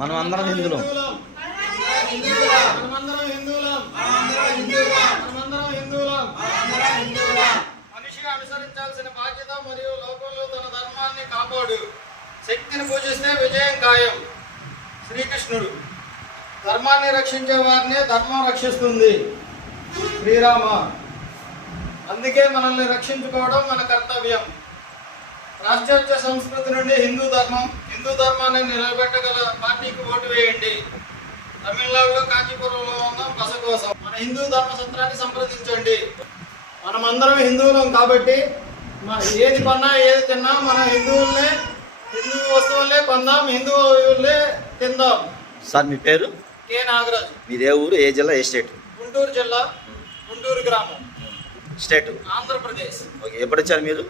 మనం అందరం హిందువులం. మనిషిగా అనుసరించాల్సిన బాధ్యత మరియు లోకంలో తన ధర్మాన్ని కాపాడు. శక్తిని పూజిస్తే విజయం ఖాయం. శ్రీకృష్ణుడు ధర్మాన్ని రక్షించే వారిని ధర్మం రక్షిస్తుంది. శ్రీరామ అందుకే మనల్ని రక్షించుకోవడం మన కర్తవ్యం. పాశ్చాత్య సంస్కృతి నుండి హిందూ ధర్మాన్ని నిలబెట్టగల పార్టీకి ఓటు వేయండి. తమిళనాడులో కాంచీపురంలో ఉన్న బస కోసం మన హిందూ ధర్మసత్రాన్ని సంప్రదించండి. మనమందరం హిందువులం కాబట్టి ఏది కొన్నా ఏది తిన్నా మన హిందూ వస్తువులే కొందాం, హిందువులే తిందాం. సార్ మీ పేరు? కే నాగరాజు. మీది ఏ ఊరు, ఏ జిల్లా, ఏ స్టేట్? గుంటూరు జిల్లా, గుంటూరు గ్రామం, స్టేట్ ఆంధ్రప్రదేశ్. ఓకే. ఎప్పుడు వచ్చారు మీరు?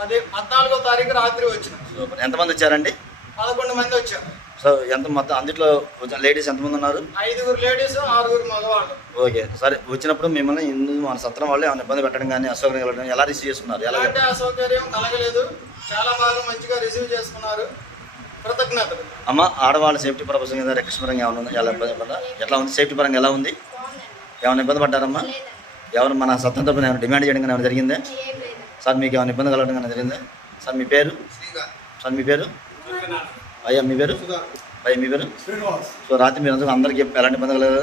14వ తారీఖు రాత్రి వచ్చిన. ఎంతమంది వచ్చారండి? 11 మంది వచ్చారు. సో ఎంత మొత్తం అందులో లేడీస్ ఎంతమంది ఉన్నారు? 5 లేడీస్, 6 మగవాళ్ళు. ఓకే. సరే, వచ్చినప్పుడు మిమ్మల్ని హిందూ మన సత్రం వాళ్ళు ఏమైనా ఇబ్బంది పెట్టడం కానీ అసౌకర్యం కలగడం ఎలా రిసీవ్ చేసుకున్నారు? ఎలాంటి అసౌకర్యం కలగలేదు. చాలా బాగా మంచిగా రిసీవ్ చేసుకున్నారు. కృతజ్ఞతలు. అమ్మ, ఆడవాళ్ళ సేఫ్టీ పర్పస్ మీద రక్షణ పరంగా ఏమైనా ఉంది? ఎలా ఇబ్బంది పడ్డా? ఎట్లా ఉంది? సేఫ్టీ పరంగా ఎలా ఉంది? ఏమైనా ఇబ్బంది పడ్డారమ్మా? ఎవరు మన సత్రం తరపున ఏమైనా డిమాండ్ చేయడం కానీ ఏమైనా జరిగిందే? సార్ మీకు ఏమైనా ఇబ్బంది కలగడం కానీ జరిగిందా? సార్ మీ పేరు? సార్ మీ పేరు? అయ్యా మీ పేరు? అయ్యా మీ పేరు? సో రాత్రి మీరు అందరికీ ఎలాంటి ఇబ్బంది కలగలేదు?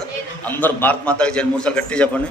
అందరూ భారత్ మాతాకి 3 సార్లు గట్టి చెప్పండి.